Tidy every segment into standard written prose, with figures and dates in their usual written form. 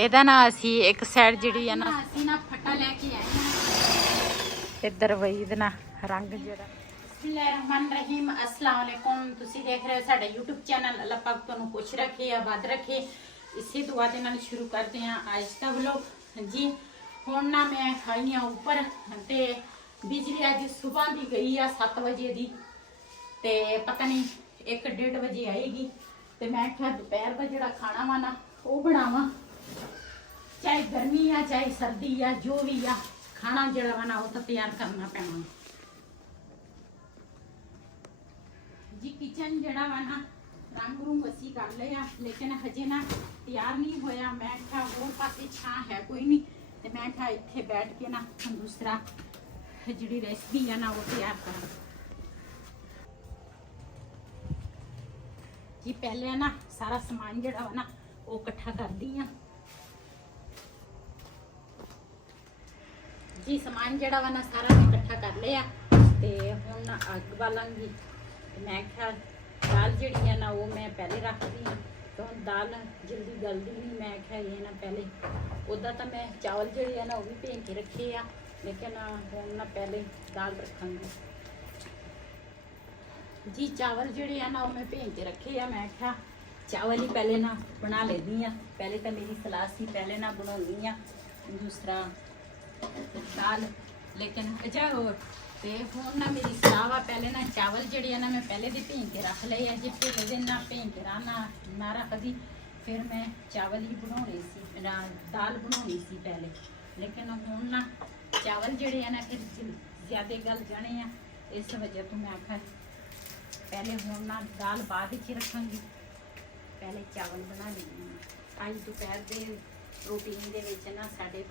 ਇਹਦਾ ਨਾ ਅਸੀਂ ਇੱਕ ਸਾਈਡ ਜਿਹੜੀ ਆ ਨਾ ਅਸੀਂ ਨਾ ਫੱਟਾ ਲੈ ਕੇ ਆਏ ਹਾਂ ਇੱਧਰ ਵਈ ਇਹਦਾ ਨਾ ਰੰਗ ਜਿਹੜਾ ਬਿਸਮਿਲ੍ਲਾਹਿਰਰਹਿਮਾਨਿਰਰਹੀਮ अस्सलाम वालेकुम। ਤੁਸੀਂ ਦੇਖ ਰਹੇ ਹੋ ਸਾਡਾ YouTube ਚੈਨਲ। ਅੱਲਾਹ ਪਾਕ ਤੁਹਾਨੂੰ ਖੁਸ਼ ਰੱਖੇ ਆਬਾਦ ਰੱਖੇ। ਇਸੇ ਦੁਆ ਦੇ ਨਾਲ ਸ਼ੁਰੂ ਕਰਦੇ ਹਾਂ ਅੱਜ ਦਾ ਵਲੋਗ। ਜੀ ਹੁਣ ਨਾ ਮੈਂ ਆਈ ਹਾਂ ਉੱਪਰ ਤੇ ਬਿਜਲੀ ਅੱਜ ਸਵੇਰ ਦੀ ਗਈ ਆ 7 ਵਜੇ ਦੀ ਤੇ ਪਤਾ ਨਹੀਂ 1-1:30 ਵਜੇ ਆਏਗੀ ਤੇ ਮੈਂ ਕਿਹਾ ਦੁਪਹਿਰ ਦਾ ਜਿਹੜਾ ਖਾਣਾ ਵਾ ਨਾ ਉਹ ਬਣਾਵਾਂ, ਚਾਹੇ ਗਰਮੀ ਆ ਚਾਹੇ ਸਰਦੀ ਆ ਜੋ ਵੀ ਆ ਖਾਣਾ ਜਿਹੜਾ ਵਾ ਨਾ ਉਹ ਤਾਂ ਤਿਆਰ ਕਰਨਾ ਪੈਣਾ ਜੀ। ਕਿਚਨ ਜਿਹੜਾ ਵਾ ਨਾ ਰੰਗ ਰੂੰਗ ਅਸੀਂ ਕਰ ਲਿਆ ਲੇਕਿਨ ਹਜੇ ਨਾ ਤਿਆਰ ਨਹੀਂ ਹੋਇਆ। ਮੈਂ ਕਿਹਾ ਹੋਰ ਪਾਸੇ ਛਾਂ ਹੈ ਕੋਈ ਨਹੀਂ ਤੇ ਮੈਂ ਕਿਹਾ ਇੱਥੇ ਬੈਠ ਕੇ ਨਾ ਦੂਸਰਾ ਜਿਹੜੀ ਰੈਸਪੀ ਆ ਨਾ ਉਹ ਤਿਆਰ ਕਰਾਂ ਜੀ। ਪਹਿਲੇ ਨਾ ਸਾਰਾ ਸਮਾਨ ਜਿਹੜਾ ਵਾ ਨਾ ਉਹ ਇਕੱਠਾ ਕਰਦੀ ਆ ਜੀ। ਸਮਾਨ ਜਿਹੜਾ ਵਾ ਨਾ ਸਾਰਾ ਮੈਂ ਇਕੱਠਾ ਕਰ ਲਿਆ ਤੇ ਹੁਣ ਅੱਗ ਬਾਲਾਂਗੀ। ਮੈਂ ਕਿਹਾ ਦਾਲ ਜਿਹੜੀ ਆ ਨਾ ਉਹ ਮੈਂ ਪਹਿਲੇ ਰੱਖਦੀ ਹਾਂ ਤੇ ਹੁਣ ਦਾਲ ਜਲਦੀ ਗਲਦੀ ਨਹੀਂ। ਮੈਂ ਕਿਹਾ ਇਹ ਨਾ ਪਹਿਲੇ ਉੱਦਾਂ ਤਾਂ ਮੈਂ ਚਾਵਲ ਜਿਹੜੇ ਆ ਨਾ ਉਹ ਵੀ ਭੇਜ ਕੇ ਰੱਖੇ ਆ ਲੇਕਿਨ ਹੁਣ ਨਾ ਪਹਿਲੇ ਦਾਲ ਰੱਖਾਂਗੀ ਜੀ। ਚਾਵਲ ਜਿਹੜੇ ਆ ਨਾ ਉਹ ਮੈਂ ਭੇਜ ਕੇ ਰੱਖੇ ਆ। ਮੈਂ ਕਿਹਾ ਚਾਵਲ ਹੀ ਪਹਿਲੇ ਨਾ ਬਣਾ ਲੈਂਦੀ ਆ। ਪਹਿਲੇ ਤਾਂ ਮੇਰੀ ਸਲਾਹ ਸੀ ਪਹਿਲੇ ਨਾ ਬਣਾਉਂਦੀ ਆ ਦੂਸਰਾ ਦਾਲ ਲੇਕਿਨ ਅਜਾ ਤੇ ਹੁਣ ਨਾ ਮੇਰੀ ਸਲਾਹ ਵਾ ਪਹਿਲੇ ਨਾ ਚਾਵਲ ਜਿਹੜੇ ਆ ਨਾ ਮੈਂ ਪਹਿਲੇ ਦੇ ਭੇਜ ਕੇ ਰੱਖ ਲਏ ਆ। ਜੇ ਫਿਰ ਦਿਨ ਨਾ ਭੇਜ ਕੇ ਨਾ ਰੱਖਦੀ ਫਿਰ ਮੈਂ ਚਾਵਲ ਹੀ ਬਣਾਉਣੇ ਸੀ, ਦਾਲ ਬਣਾਉਣੀ ਸੀ ਪਹਿਲੇ। ਲੇਕਿਨ ਹੁਣ ਨਾ ਚਾਵਲ ਜਿਹੜੇ ਆ ਨਾ ਫਿਰ ਜ਼ਿਆਦਾ ਗਲ ਜਾਣੇ ਆ, ਇਸ ਵਜ੍ਹਾ ਤੋਂ ਮੈਂ ਆਖਿਆ ਪਹਿਲੇ ਹੁਣ ਨਾ ਦਾਲ ਬਾਅਦ ਵਿੱਚ ਰੱਖਾਂਗੀ, ਪਹਿਲੇ ਚਾਵਲ ਬਣਾ ਲੈਂਦੀ ਹਾਂ। ਅੱਜ ਦੁਪਹਿਰ ਦੇ ਰੂਟੀਨ ਦੇ ਵਿੱਚ ਨਾ ਸਾਡੇ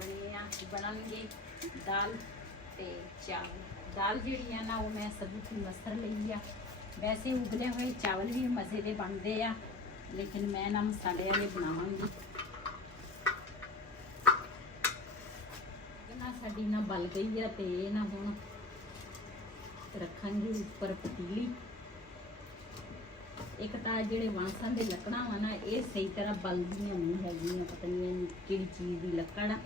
ਬਣਨਗੇ ਦਾਲ ਤੇ ਚਾਵਲ। ਦਾਲ ਜਿਹੜੀ ਆ ਨਾ ਉਹ ਮੈਂ ਸਬੂਤੀ ਮਸਰ ਲਈ ਆ। ਵੈਸੇ ਉਬਲੇ ਹੋਏ ਚਾਵਲ ਵੀ ਮਜ਼ੇ ਦੇ ਬਣਦੇ ਆ ਲੇਕਿਨ ਮੈਂ ਨਾ ਮਸਾਲੇ ਵਾਲੇ ਬਣਾਵਾਂਗੀ। ਨਾ ਸਾਡੀ ਨਾ ਬਲ ਗਈ ਆ ਤੇ ਇਹ ਨਾ ਹੁਣ ਰੱਖਾਂਗੀ ਉੱਪਰ ਪਤੀਲੀ। ਇੱਕ ਤਾਂ ਜਿਹੜੇ ਵਾਂਸਾਂ ਦੇ ਲੱਕੜਾਂ ਵਾ ਨਾ ਇਹ ਸਹੀ ਤਰ੍ਹਾਂ ਬਲਦੀਆਂ ਨਹੀਂ ਹੈਗੀਆਂ, ਪਤਾ ਨਹੀਂ ਕਿਹੜੀ ਚੀਜ਼ ਦੀ ਲੱਕੜ ਆ।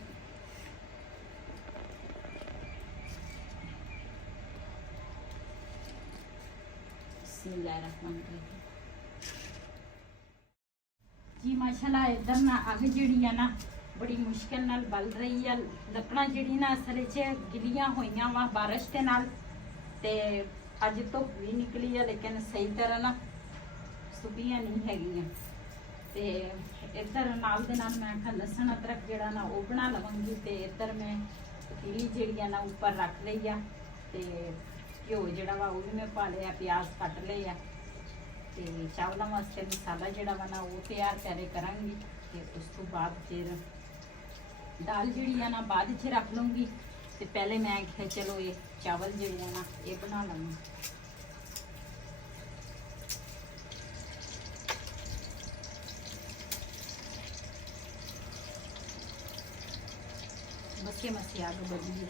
ਜੀ ਮਾਸ਼ਾਅੱਲਾ ਇਧਰ ਨਾ ਅੱਗ ਜਿਹੜੀ ਆ ਨਾ ਬੜੀ ਮੁਸ਼ਕਿਲ ਨਾਲ ਬਲ ਰਹੀ ਆ। ਲੱਕੜਾਂ ਜਿਹੜੀ ਨਾ ਅਸਲ 'ਚ ਗਿੱਲੀਆਂ ਹੋਈਆਂ ਵਾ ਬਾਰਿਸ਼ ਦੇ ਨਾਲ ਤੇ ਅੱਜ ਧੁੱਪ ਵੀ ਨਿਕਲੀ ਆ ਲੇਕਿਨ ਸਹੀ ਤਰ੍ਹਾਂ ਨਾ ਸੁੱਕੀਆਂ ਨਹੀਂ ਹੈਗੀਆਂ। ਤੇ ਇੱਧਰ ਨਾਲ ਦੇ ਨਾਲ ਮੈਂ ਕਿਹਾ ਲਸਣ ਅਦਰਕ ਜਿਹੜਾ ਨਾ ਉਹ ਬਣਾ ਲਵਾਂਗੀ ਤੇ ਇੱਧਰ ਮੈਂ ਪਤੀਲੀ ਜਿਹੜੀ ਆ ਨਾ ਉੱਪਰ ਰੱਖ ਲਈ ਆ ਤੇ ਘਿਓ ਜਿਹੜਾ ਵਾ ਉਹ ਵੀ ਮੈਂ ਪਾ ਲਿਆ, ਪਿਆਜ਼ ਕੱਟ ਲਏ ਆ ਤੇ ਚਾਵਲਾਂ ਵਾਸਤੇ ਮਸਾਲਾ ਜਿਹੜਾ ਵਾ ਨਾ ਉਹ ਤਿਆਰ ਕਰਾਂਗੀ ਤੇ ਉਸ ਤੋਂ ਬਾਅਦ ਫਿਰ ਦਾਲ ਜਿਹੜੀ ਆ ਨਾ ਬਾਅਦ 'ਚ ਰੱਖ ਲੂੰਗੀ ਤੇ ਪਹਿਲੇ ਮੈਂ ਕਿਹਾ ਚਲੋ ਇਹ ਚਾਵਲ ਜਿਹੜੇ ਆ ਨਾ ਇਹ ਬਣਾ ਲਵਾਂਗੀ। ਮੱਸੀ ਅੱਗ ਬਲੀ ਹੈ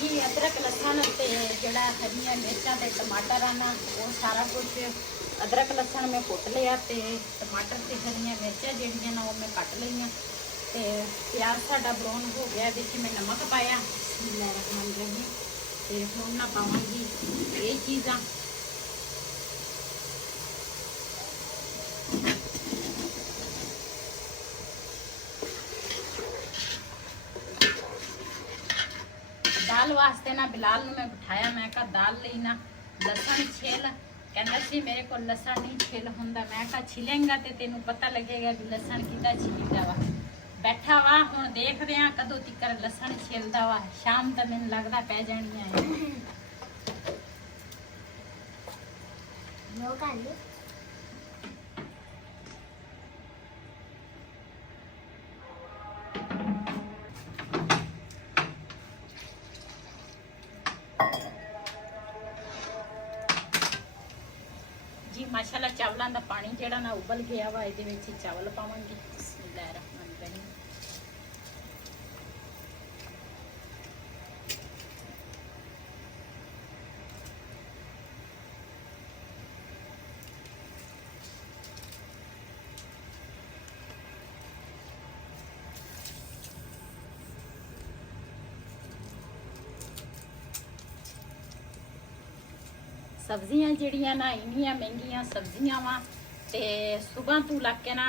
ਜੀ। ਅਦਰਕ ਲਸਣ ਤੇ ਜਿਹੜਾ ਹਰੀਆਂ ਮਿਰਚਾਂ ਤੇ ਟਮਾਟਰ ਆ ਨਾ ਉਹ ਸਾਰਾ ਕੁਝ ਅਦਰਕ ਲਸਣ ਮੈਂ ਕੁੱਟ ਲਿਆ ਤੇ ਟਮਾਟਰ ਤੇ ਹਰੀਆਂ ਮਿਰਚਾਂ ਜਿਹੜੀਆਂ ਨਾ ਉਹ ਮੈਂ ਕੱਟ ਲਈਆਂ ਤੇ ਪਿਆਜ਼ ਸਾਡਾ ਬਰਾਊਨ ਹੋ ਗਿਆ। ਵਿੱਚ ਮੈਂ ਨਮਕ ਪਾਇਆ ਤੇ ਹੁਣ ਨਾ ਪਾਵਾਂਗੀ ਇਹ ਚੀਜ਼ਾਂ। ਦਾਲ ਵਾਸਤੇ ਨਾ ਬਿਲਾਲ ਨੂੰ ਮੈਂ ਬਿਠਾਇਆ। ਮੈਂ ਕਿਹਾ ਦਾਲ ਲਈ ਨਾ ਲਸਣ ਛਿੱਲ। ਕਹਿੰਦਾ ਸੀ ਮੇਰੇ ਕੋਲ ਲਸਣ ਨਹੀਂ ਛਿੱਲ ਹੁੰਦਾ। ਮੈਂ ਕਿਹਾ ਛਿਲੇਂਗਾ ਤੇ ਤੈਨੂੰ ਪਤਾ ਲੱਗੇਗਾ ਵੀ ਲਸਣ ਕਿੱਦਾਂ ਛਿਲੀਦਾ ਵਾ। ਬੈਠਾ ਵਾ ਹੁਣ ਦੇਖਦੇ ਆ ਕਦੋਂ ਤੱਕ ਲਸਣ ਛਿਲਦਾ ਵਾ। ਸ਼ਾਮ ਤਾਂ ਮੈਨੂੰ ਲੱਗਦਾ ਪੈ ਜਾਣੀਆਂ ਹੈ। ਜੀ ਮਾਸ਼ਾਅੱਲਾ ਚਾਵਲਾਂ ਦਾ ਪਾਣੀ ਜਿਹੜਾ ਨਾ ਉਬਲ ਗਿਆ ਵਾ। ਇਹਦੇ ਵਿੱਚ ਚਾਵਲ ਪਾਵਾਂਗੀ। ਬਿਸਮਿਲ੍ਲਾਹਿਰ ਰਹਿਮਾਨਿਰ ਰਹੀਮ। ਸਬਜ਼ੀਆਂ ਜਿਹੜੀਆਂ ਨਾ ਇੰਨੀਆਂ ਮਹਿੰਗੀਆਂ ਸਬਜ਼ੀਆਂ ਵਾ ਤੇ ਸਵੇਰ ਤੋਂ ਲੱਗ ਕੇ ਨਾ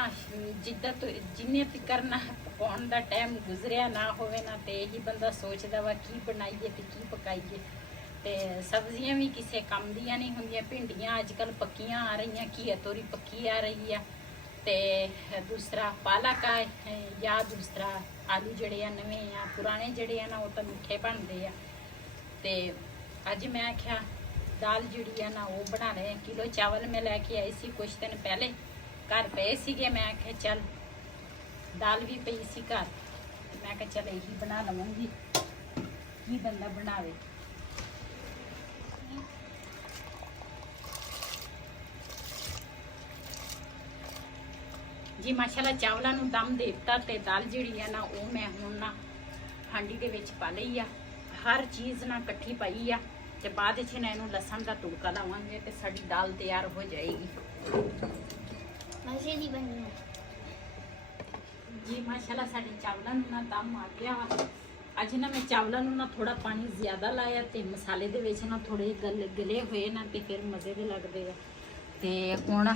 ਜਿੱਦਾਂ ਜਿੰਨੇ ਤੱਕ ਨਾ ਪਕਾਉਣ ਦਾ ਟਾਈਮ ਗੁਜ਼ਰਿਆ ਨਾ ਹੋਵੇ ਨਾ ਤੇ ਇਹੀ ਬੰਦਾ ਸੋਚਦਾ ਵਾ ਕੀ ਬਣਾਈਏ ਤੇ ਕੀ ਪਕਾਈਏ। ਤੇ ਸਬਜ਼ੀਆਂ ਵੀ ਕਿਸੇ ਕੰਮ ਦੀਆਂ ਨਹੀਂ ਹੁੰਦੀਆਂ। ਭਿੰਡੀਆਂ ਅੱਜ ਕੱਲ੍ਹ ਪੱਕੀਆਂ ਆ ਰਹੀਆਂ, ਘੀਆ ਤੋਰੀ ਪੱਕੀ ਆ ਰਹੀ ਆ, ਤੇ ਦੂਸਰਾ ਪਾਲਕ ਆ ਜਾਂ ਦੂਸਰਾ ਆਲੂ ਜਿਹੜੇ ਆ ਨਵੇਂ ਆ, ਪੁਰਾਣੇ ਜਿਹੜੇ ਆ ਨਾ ਉਹ ਤਾਂ ਮਿੱਠੇ ਬਣਦੇ ਆ। ਤੇ ਅੱਜ ਮੈਂ ਆਖਿਆ ਦਾਲ ਜਿਹੜੀ ਆ ਨਾ ਉਹ ਬਣਾ ਲਏ। ਕਿਲੋ ਚਾਵਲ ਮੈਂ ਲੈ ਕੇ ਆਈ ਸੀ ਕੁਛ ਦਿਨ ਪਹਿਲੇ, ਘਰ ਪਏ ਸੀਗੇ। ਮੈਂ ਆਖਿਆ ਚੱਲ ਦਾਲ ਵੀ ਪਈ ਸੀ ਘਰ, ਮੈਂ ਕਿਹਾ ਚੱਲ ਇਹੀ ਬਣਾ ਲਵਾਂਗੀ, ਕੀ ਬੰਦਾ ਬਣਾਵੇ। ਜੀ ਮਾਸ਼ਾਅੱਲਾ ਚਾਵਲਾਂ ਨੂੰ ਦਮ ਦੇ ਦਿੱਤਾ ਤੇ ਦਾਲ ਜਿਹੜੀ ਆ ਨਾ ਉਹ ਮੈਂ ਹੁਣ ਨਾ ਹਾਂਡੀ ਦੇ ਵਿੱਚ ਪਾ ਲਈ ਆ। ਹਰ ਚੀਜ਼ ਨਾ ਇਕੱਠੀ ਪਾਈ ਆ ਤੇ ਬਾਅਦ ਵਿੱਚ ਨਾ ਇਹਨੂੰ ਲਸਣ ਦਾ ਤੁੜਕਾ ਲਾਵਾਂਗੇ ਤੇ ਸਾਡੀ ਦਾਲ ਤਿਆਰ ਹੋ ਜਾਏਗੀ। ਮਜ਼ੇ ਦੀ ਬਣੀ ਹੈ ਜੀ ਮਾਸ਼ਾਅੱਲਾ ਸਾਡੇ ਚਾਵਲਾਂ ਨੂੰ ਨਾ ਦਮ ਆ ਗਿਆ ਵਾ। ਅੱਜ ਨਾ ਮੈਂ ਚਾਵਲਾਂ ਨੂੰ ਨਾ ਥੋੜਾ ਪਾਣੀ ਜ਼ਿਆਦਾ ਲਾਇਆ ਤੇ ਮਸਾਲੇ ਦੇ ਵਿੱਚ ਨਾ ਥੋੜੇ ਗਲੇ ਹੋਏ ਨਾ ਤੇ ਫਿਰ ਮਜ਼ੇ ਦੇ ਲੱਗਦੇ ਆ। ਤੇ ਹੁਣ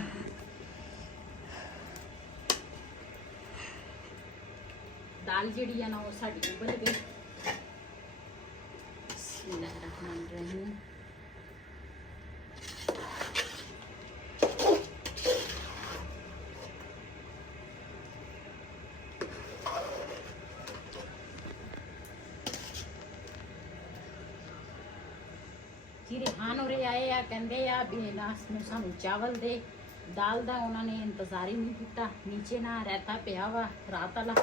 ਦਾਲ ਜਿਹੜੀ ਆ ਨਾ ਉਹ ਸਾਡੀ ਉਬਲ ਗਈ। ਬਿਸਮਿल्लाहिर्रहमानिर्रहीम। ਜੀ ਰਿਹਾਨ ਉਰੇ ਆਏ ਆ, ਕਹਿੰਦੇ ਆ ਵੀ ਸਾਨੂੰ ਚਾਵਲ ਦੇ। ਦਾਲ ਦਾ ਉਹਨਾਂ ਨੇ ਇੰਤਜ਼ਾਰ ਹੀ ਨਹੀਂ ਕੀਤਾ। ਨੀਚੇ ਨਾ ਰਹਿਤਾ ਪਿਆ ਵਾ ਰਾਤ ਵਾਲਾ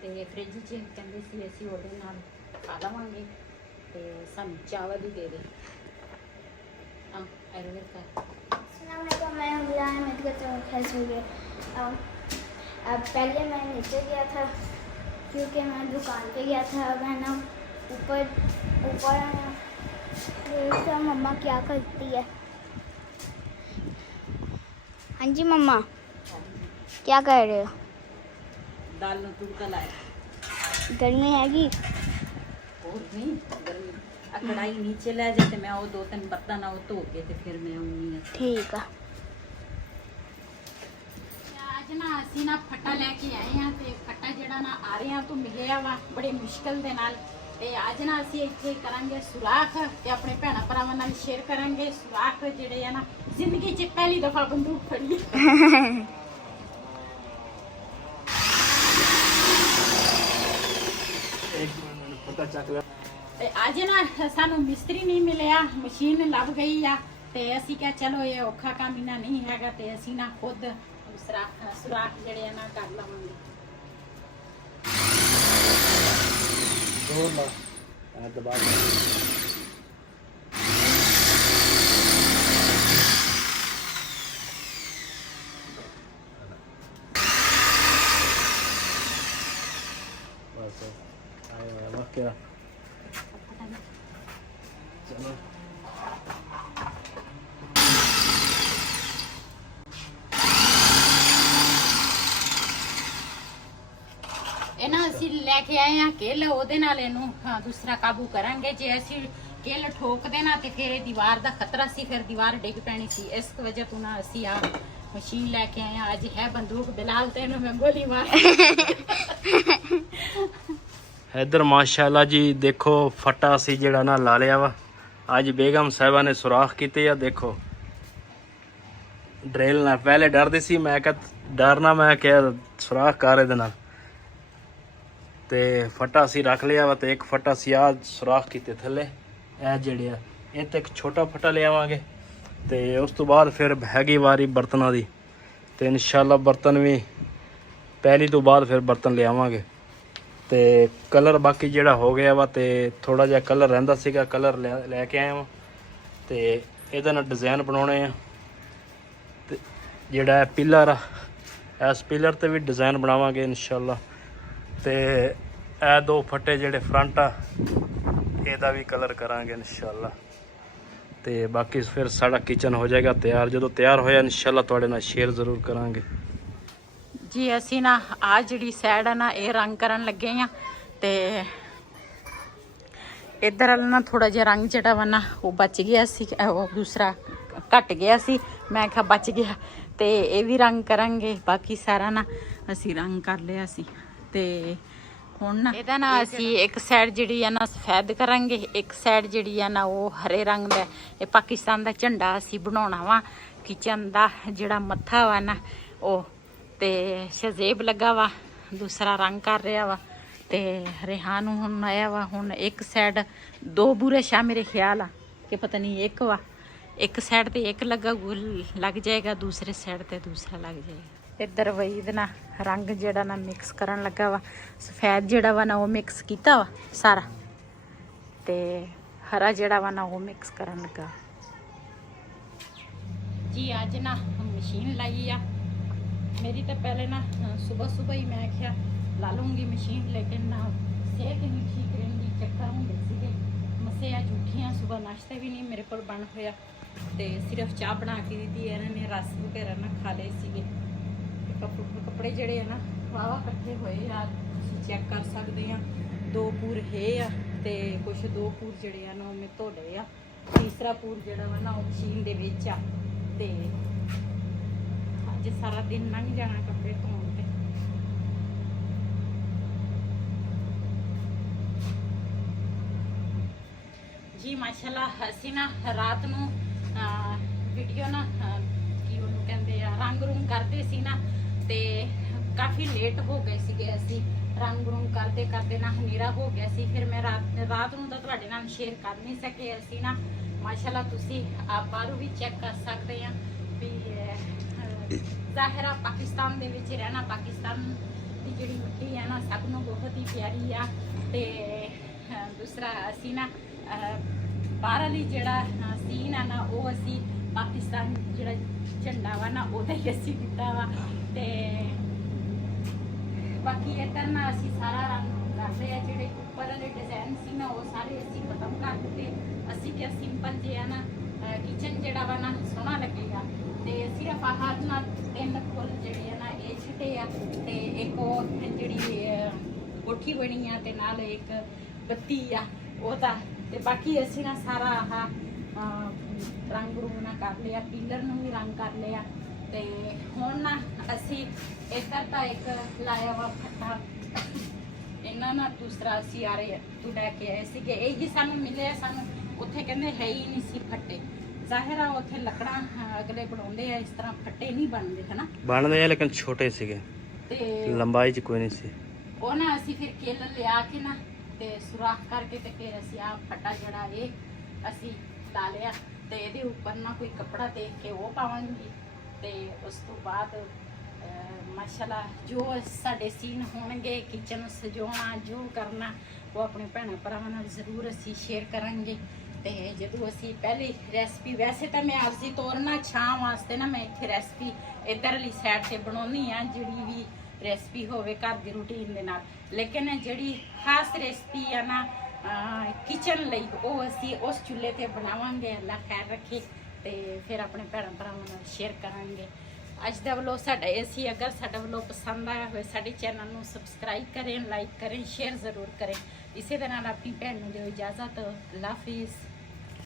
ਤੇ ਫ੍ਰਿਜ 'ਚ ਕਹਿੰਦੇ ਸੀ ਅਸੀਂ ਉਹਦੇ ਨਾਲ ਖਾ ਲਵਾਂਗੇ ਤੇ ਸਾਨੂੰ ਚਾਵਲ ही दे दे। हाँ एरवेर का मैं उमरान मेरे को खर्च हो गया। अब पहले मैं नीचे गया था क्योंकि मैं दुकान पे गया था। अब है ना ऊपर देखा मम्मा क्या करती है। हाँ जी मम्मा क्या कर रहे हो? दाल ਨੂੰ ਤੁੜਕਾ ਲਾਇਆ। गर्मी हैगी और नहीं गर्मी आ कढ़ाई नीचे ले जाए ते मैं वो 2-3 बर्तन आ वो धो के ते फिर मैं आऊंगी। ठीक है। ਅੱਜ ਨਾ ਅਸੀਂ ਨਾ ਫੱਟਾ ਲੈ ਕੇ ਆਏ ਆ ਤੇ ਫੱਟਾ ਜਿਹੜਾ ਨਾ ਆਰਿਆਂ ਤੋਂ ਮਿਲਿਆ ਵਾ ਬੜੇ ਮੁਸ਼ਕਲ ਦੇ ਨਾਲ। ਤੇ ਅੱਜ ਨਾ ਅਸੀਂ ਇੱਥੇ ਕਰਾਂਗੇ ਸੁਰਾਖ ਤੇ ਆਪਣੇ ਭੈਣਾ ਭਰਾਵਾਂ ਨਾਲ ਸ਼ੇਅਰ ਕਰਾਂਗੇ ਸੁਰਾਖ ਜਿਹੜੇ ਆ ਨਾ ਜ਼ਿੰਦਗੀ 'ਚ ਪਹਿਲੀ ਦਫਾ ਬੰਦੂਕ ਫੜੀ। ਤੇ ਅੱਜ ਨਾ ਸਾਨੂੰ ਮਿਸਤਰੀ ਨਹੀਂ ਮਿਲਿਆ, ਮਸ਼ੀਨ ਲੱਭ ਗਈ ਆ ਤੇ ਅਸੀਂ ਕਿਹਾ ਚਲੋ ਇਹ ਔਖਾ ਕੰਮ ਇਹਨਾਂ ਨਹੀਂ ਹੈਗਾ ਤੇ ਅਸੀਂ ਨਾ ਖੁਦ ਦੂਸਰਾ ਸੁਰਾਖ ਜਿਹੜੇ ਆ ਨਾ ਕਰ ਲਵਾਂਗੇ। चलो ਇਹ ਨਾ ਅਸੀਂ ਲੈ ਕੇ ਆਏ ਆ ਕਿੱਲ, ਉਹਦੇ ਨਾਲ ਇਹਨੂੰ ਦੂਸਰਾ ਕਾਬੂ ਕਰਾਂਗੇ। ਜੇ ਅਸੀਂ ਕਿੱਲ ਠੋਕਦੇ ਨਾ ਤੇ ਫਿਰ ਇਹ ਦੀਵਾਰ ਦਾ ਖਤਰਾ ਸੀ, ਫਿਰ ਦੀਵਾਰ ਡਿੱਗ ਪੈਣੀ ਸੀ। ਇਸ ਵਜ੍ਹਾ ਤੋਂ ਨਾ ਅਸੀਂ ਆ ਮਸ਼ੀਨ ਲੈ ਕੇ ਆਏ ਆ। ਅੱਜ ਹੈ ਬੰਦੂਕ ਬਿਲਾਲ ਤੇ ਇਹਨੂੰ ਮੈਂ ਗੋਲੀ ਮਾਰ। इधर माशाल्लाह जी देखो फटा सी जड़ा ना ला लिया वा। अज बेगम साहिबा ने सुराख किते आ। देखो ड्रिल ना पहले डरदी सी, मैं कहा डरना, मैं क्या सुराख कर इहदे नाल ते फटा सी रख लिया वा। ते एक फटा सी आ सुराख किते थल्ले ए जेड़े आ। ਇਹ ਤੇ ਇੱਕ ਛੋਟਾ ਫਟਾ ਲਿਆਵਾਂਗੇ ਤੇ ਉਸ ਤੋਂ ਬਾਅਦ ਫਿਰ ਹੈਗੀ ਵਾਰੀ ਬਰਤਨਾਂ ਦੀ ਤੇ ਇਨਸ਼ਾਅੱਲਾ ਬਰਤਨ ਵੀ ਪਹਿਲੀ ਤੋਂ ਬਾਅਦ ਫਿਰ ਬਰਤਨ ਲਿਆਵਾਂਗੇ। ਤੇ ਕਲਰ ਬਾਕੀ ਜਿਹੜਾ ਹੋ ਗਿਆ ਵਾ ਤੇ ਥੋੜਾ ਜਿਹਾ ਕਲਰ ਰਹਿੰਦਾ ਸੀਗਾ, ਕਲਰ ਲੈ ਕੇ ਆਇਆ ਵਾਂ ਤੇ ਇਹਦਾ ਨਾਲ ਡਿਜ਼ਾਈਨ ਬਣਾਉਣੇ ਆ। ਤੇ ਜਿਹੜਾ ਪਿਲਰ ਆ ਇਸ ਪਿਲਰ ਤੇ ਵੀ ਡਿਜ਼ਾਈਨ ਬਣਾਵਾਂਗੇ ਇਨਸ਼ਾਅੱਲਾ। ਤੇ ਇਹ ਦੋ ਫੱਟੇ ਜਿਹੜੇ ਫਰੰਟ ਆ ਇਹਦਾ ਵੀ ਕਲਰ ਕਰਾਂਗੇ ਇਨਸ਼ਾਅੱਲਾ। ਤੇ ਬਾਕੀ ਫਿਰ ਸਾਡਾ ਕਿਚਨ ਹੋ ਜਾਏਗਾ ਤਿਆਰ। ਜਦੋਂ ਤਿਆਰ ਹੋਇਆ ਇਨਸ਼ਾਅੱਲਾ ਤੁਹਾਡੇ ਨਾਲ ਸ਼ੇਅਰ ਜ਼ਰੂਰ ਕਰਾਂਗੇ। ਜੀ ਅਸੀਂ ਨਾ ਆ ਜਿਹੜੀ ਸਾਈਡ ਆ ਨਾ ਇਹ ਰੰਗ ਕਰਨ ਲੱਗੇ ਆ ਤੇ ਇੱਧਰ ਵਾਲਾ ਨਾ ਥੋੜਾ ਜਿਹਾ ਰੰਗ ਜਿਹੜਾ ਵਾ ਨਾ ਉਹ ਬਚ ਗਿਆ ਸੀ, ਉਹ ਦੂਸਰਾ ਘਟ ਗਿਆ ਸੀ, ਮੈਂ ਕਿਹਾ ਬਚ ਗਿਆ। ਤੇ ਇਹ ਵੀ ਰੰਗ ਕਰਾਂਗੇ, ਬਾਕੀ ਸਾਰਾ ਨਾ ਅਸੀਂ ਰੰਗ ਕਰ ਲਿਆ ਸੀ। ਤੇ ਹੁਣ ਨਾ ਇਹਦਾ ਨਾ ਅਸੀਂ ਇੱਕ ਸਾਈਡ ਜਿਹੜੀ ਆ ਨਾ ਸਫੈਦ ਕਰਾਂਗੇ, ਇੱਕ ਸਾਈਡ ਜਿਹੜੀ ਆ ਨਾ ਉਹ ਹਰੇ ਰੰਗ ਦਾ। ਇਹ ਪਾਕਿਸਤਾਨ ਦਾ ਝੰਡਾ ਅਸੀਂ ਬਣਾਉਣਾ ਵਾ। ਕਿਚਨ ਦਾ ਜਿਹੜਾ ਮੱਥਾ ਵਾ ਨਾ ਉਹ ਤੇ ਸ਼ਜ਼ੇਬ ਲੱਗਾ ਵਾ, ਦੂਸਰਾ ਰੰਗ ਕਰ ਰਿਹਾ ਵਾ। ਤੇ ਰਿਹਾਨ ਨੂੰ ਹੁਣ ਆਇਆ ਵਾ, ਹੁਣ ਇੱਕ ਸਾਈਡ 2 ਬੂਰੇ ਸ਼ਾ ਮੇਰੇ ਖਿਆਲ ਆ ਕਿ ਪਤਾ ਨਹੀਂ ਇੱਕ ਵਾ, ਇੱਕ ਸਾਈਡ ਤੇ ਇੱਕ ਲੱਗ ਜਾਏਗਾ, ਦੂਸਰੇ ਸਾਈਡ ਤੇ ਦੂਸਰਾ ਲੱਗ ਜਾਏਗਾ। ਇੱਧਰ ਵਈ ਦੇ ਨਾ ਰੰਗ ਜਿਹੜਾ ਨਾ ਮਿਕਸ ਕਰਨ ਲੱਗਾ ਵਾ, ਸਫੈਦ ਜਿਹੜਾ ਵਾ ਨਾ ਉਹ ਮਿਕਸ ਕੀਤਾ ਵਾ ਸਾਰਾ, ਤੇ ਹਰਾ ਜਿਹੜਾ ਵਾ ਨਾ ਉਹ ਮਿਕਸ ਕਰਨ ਲੱਗਾ ਜੀ। ਅੱਜ ਨਾ ਮਸ਼ੀਨ ਲਾਈ ਆ ਮੇਰੀ, ਤਾਂ ਪਹਿਲੇ ਨਾ ਸਵੇਰ ਹੀ ਮੈਂ ਕਿਹਾ ਲਾ ਲੂੰਗੀ ਮਸ਼ੀਨ, ਲੇਕਿਨ ਨਾ ਸਿਹਤ ਨਹੀਂ ਠੀਕ ਰਹਿੰਦੀ, ਚੱਕਰ ਹੁੰਦੇ ਸੀਗੇ, ਮੱਸਿਆ ਝੂਠੀਆਂ, ਸਵੇਰ ਨਾਸ਼ਤਾ ਵੀ ਨਹੀਂ ਮੇਰੇ ਕੋਲ ਬਣ ਹੋਇਆ, ਤੇ ਸਿਰਫ ਚਾਹ ਬਣਾ ਕੇ ਦਿੱਤੀ ਇਹਨਾਂ ਨੇ, ਰਸ ਵਗੈਰਾ ਨਾ ਖਾ ਲਏ ਸੀਗੇ। ਕੱਪੜੇ ਜਿਹੜੇ ਆ ਨਾ ਵਾਵਾ ਇਕੱਠੇ ਹੋਏ ਆ, ਤੁਸੀਂ ਚੈੱਕ ਕਰ ਸਕਦੇ ਆ। 2 ਪੂਰ ਹੈ ਆ ਤੇ ਕੁਝ 2 ਪੂਰ ਜਿਹੜੇ ਆ ਨਾ ਉਹ ਮੈਂ ਧੋ ਲਏ ਆ, ਤੀਸਰਾ ਪੂਰ ਜਿਹੜਾ ਵਾ ਨਾ ਉਹ ਮਸ਼ੀਨ ਦੇ ਵਿੱਚ ਆ। ਤੇ ਅੱਜ ਸਾਰਾ ਦਿਨ ਲੰਘ ਜਾਣਾ ਕੱਪੜੇ ਧੋਣ ਤੇ। ਜੀ ਮਾਸ਼ਾਅੱਲਾ ਅਸੀਂ ਨਾ ਰਾਤ ਨੂੰ ਵੀਡੀਓ ਨਾ ਕੀ ਉਹਨੂੰ ਕਹਿੰਦੇ ਆ ਰੰਗ ਰੂੰਗ ਕਰਦੇ ਸੀ ਨਾ, ਤੇ ਕਾਫੀ ਲੇਟ ਹੋ ਗਏ ਸੀਗੇ ਅਸੀਂ ਰੰਗ ਰੂੰਗ ਕਰਦੇ ਨਾ ਹਨੇਰਾ ਹੋ ਗਿਆ ਸੀ। ਫਿਰ ਮੈਂ ਰਾਤ ਨੂੰ ਤਾਂ ਤੁਹਾਡੇ ਨਾਲ ਸ਼ੇਅਰ ਕਰ ਨਹੀਂ ਸਕੇ ਅਸੀਂ ਨਾ। ਮਾਸ਼ਾਅੱਲਾ ਤੁਸੀਂ ਆਪ ਬਾਹਰੋਂ ਵੀ ਚੈੱਕ ਕਰ ਸਕਦੇ ਆ ਵੀ ਜ਼ਾਹਿਰਾ ਪਾਕਿਸਤਾਨ ਦੇ ਵਿੱਚ ਰਹਿਣਾ, ਪਾਕਿਸਤਾਨ ਦੀ ਜਿਹੜੀ ਮਿੱਟੀ ਹੈ ਨਾ ਸਭ ਨੂੰ ਬਹੁਤ ਹੀ ਪਿਆਰੀ ਆ। ਤੇ ਦੂਸਰਾ ਅਸੀਂ ਨਾ ਬਾਹਰ ਵਾਲੀ ਜਿਹੜਾ ਸੀਨ ਆ ਨਾ ਉਹ ਅਸੀਂ ਪਾਕਿਸਤਾਨ ਜਿਹੜਾ ਝੰਡਾ ਵਾ ਨਾ ਉਹਦਾ ਹੀ ਅਸੀਂ ਦਿੱਤਾ ਵਾ। ਤੇ ਬਾਕੀ ਇੱਧਰ ਨਾ ਅਸੀਂ ਸਾਰਾ ਰੰਗ ਕਰਦੇ ਆ, ਜਿਹੜੇ ਉੱਪਰ ਵਾਲੇ ਡਿਜ਼ਾਈਨ ਸੀ ਨਾ ਉਹ ਸਾਰੇ ਅਸੀਂ ਖਤਮ ਕਰ ਦਿੱਤੇ। ਅਸੀਂ ਕਿਹਾ ਸਿੰਪਲ ਜਿਹਾ ਨਾ ਕਿਚਨ ਜਿਹੜਾ ਵਾ ਨਾ ਸੋਹਣਾ ਲੱਗੇਗਾ। ਤੇ ਸਿਰਫ ਆਹ ਨਾਲ 3 ਫੁੱਲ ਜਿਹੜੇ ਆ ਨਾ ਇਹ ਛਿੱਟੇ ਆ, ਤੇ ਇੱਕ ਉਹ ਜਿਹੜੀ ਕੋਠੀ ਬਣੀ ਆ ਤੇ ਨਾਲ ਇੱਕ ਬੱਤੀ ਆ ਉਹਦਾ। ਤੇ ਬਾਕੀ ਅਸੀਂ ਨਾ ਸਾਰਾ ਆਹ ਰੰਗ ਰੂੰਗ ਨਾ ਕਰ ਲਿਆ, ਪੀਲਰ ਨੂੰ ਵੀ ਰੰਗ ਕਰ ਲਿਆ। ਤੇ ਹੁਣ ਨਾ ਅਸੀਂ ਇੱਧਰ ਤਾਂ ਇੱਕ ਲਾਇਆ ਵਾ ਫੱਟਾ, ਇਹਨਾਂ ਨਾਲ ਦੂਸਰਾ ਅਸੀਂ ਆ ਰਹੇ ਤੂੰ ਲੈ ਕੇ ਆਏ ਸੀਗੇ, ਇਹ ਜੀ ਸਾਨੂੰ ਮਿਲਿਆ, ਸਾਨੂੰ ਉੱਥੇ ਕਹਿੰਦੇ ਹੈ ਹੀ ਨਹੀਂ ਸੀ ਫੱਟੇ। ਜ਼ਾਹਿਰਾ ਉੱਥੇ ਲੱਕੜਾਂ ਅਗਲੇ ਬਣਾਉਂਦੇ ਆ, ਇਸ ਤਰ੍ਹਾਂ ਫੱਟੇ ਨਹੀਂ ਬਣਦੇ ਹਨਾ, ਬਣਦੇ ਆ ਲੇਕਿਨ ਛੋਟੇ ਸੀਗੇ, ਤੇ ਲੰਬਾਈ 'ਚ ਕੋਈ ਨਹੀਂ ਸੀ। ਉਹ ਨਾ ਅਸੀਂ ਫਿਰ ਕੇਲ ਲਿਆ ਕੇ ਨਾ ਤੇ ਸੁਰਾਖ ਕਰਕੇ ਤੇ ਫਿਰ ਅਸੀਂ ਆ ਫੱਟਾ ਜਿਹੜਾ ਇਹ ਅਸੀਂ ਲਾ ਲਿਆ। ਤੇ ਇਹਦੇ ਉੱਪਰ ਨਾ ਕੋਈ ਕੱਪੜਾ ਦੇਖ ਕੇ ਉਹ ਪਾਵਾਂਗੀ। ਤੇ ਉਸ ਤੋਂ ਬਾਅਦ ਮਾਸ਼ਾਅੱਲਾ ਜੋ ਸਾਡੇ ਸੀਨ ਹੋਣਗੇ ਕਿਚਨ ਸਜਾਉਣਾ ਜੋ ਕਰਨਾ ਉਹ ਆਪਣੇ ਭੈਣਾਂ ਭਰਾਵਾਂ ਨਾਲ ਜ਼ਰੂਰ ਅਸੀਂ ਸ਼ੇਅਰ ਕਰਾਂਗੇ। ਤੇ ਜਦੋਂ ਅਸੀਂ ਪਹਿਲੀ ਰੈਸਪੀ, ਵੈਸੇ ਤਾਂ ਮੈਂ ਆਪਸੀ ਤੌਰ ਨਾਲ ਛਾਂ ਵਾਸਤੇ ਨਾ ਮੈਂ ਇੱਥੇ ਰੈਸਪੀ ਇੱਧਰਲੀ ਸਾਈਡ ਤੇ ਬਣਾਉਣੀ ਆ, ਜਿਹੜੀ ਵੀ ਰੈਸਪੀ ਹੋਵੇ ਘਰ ਦੀ ਰੂਟੀਨ ਦੇ ਨਾਲ, ਲੇਕਿਨ ਜਿਹੜੀ ਖਾਸ ਰੈਸਪੀ ਆ ਨਾ ਕਿਚਨ ਲਈ ਉਹ ਅਸੀਂ ਉਸ ਚੁੱਲ੍ਹੇ ਤੇ ਬਣਾਵਾਂਗੇ। ਅੱਲਾ ਖੈਰ ਰੱਖੇ ਤੇ ਫਿਰ ਆਪਣੇ ਭੈਣਾਂ ਭਰਾਵਾਂ ਨਾਲ ਸ਼ੇਅਰ ਕਰਾਂਗੇ। ਅੱਜ ਦਾ ਵਲੋਗ ਸਾਡਾ ਇਹ ਸੀ। ਅਗਰ ਸਾਡਾ ਵਲੋਗ ਪਸੰਦ ਆਇਆ ਹੋਵੇ ਸਾਡੇ ਚੈਨਲ ਨੂੰ ਸਬਸਕ੍ਰਾਈਬ ਕरें, ਲਾਈਕ ਕरें, ਸ਼ੇਅਰ ਜ਼ਰੂਰ ਕरें। ਇਸੇ ਦੇ ਨਾਲ ਆਪਣੀ ਭੈਣ ਨੂੰ ਦਿਓ ਇਜਾਜ਼ਤ। ਅੱਲਾ ਹਾਫਿਜ਼।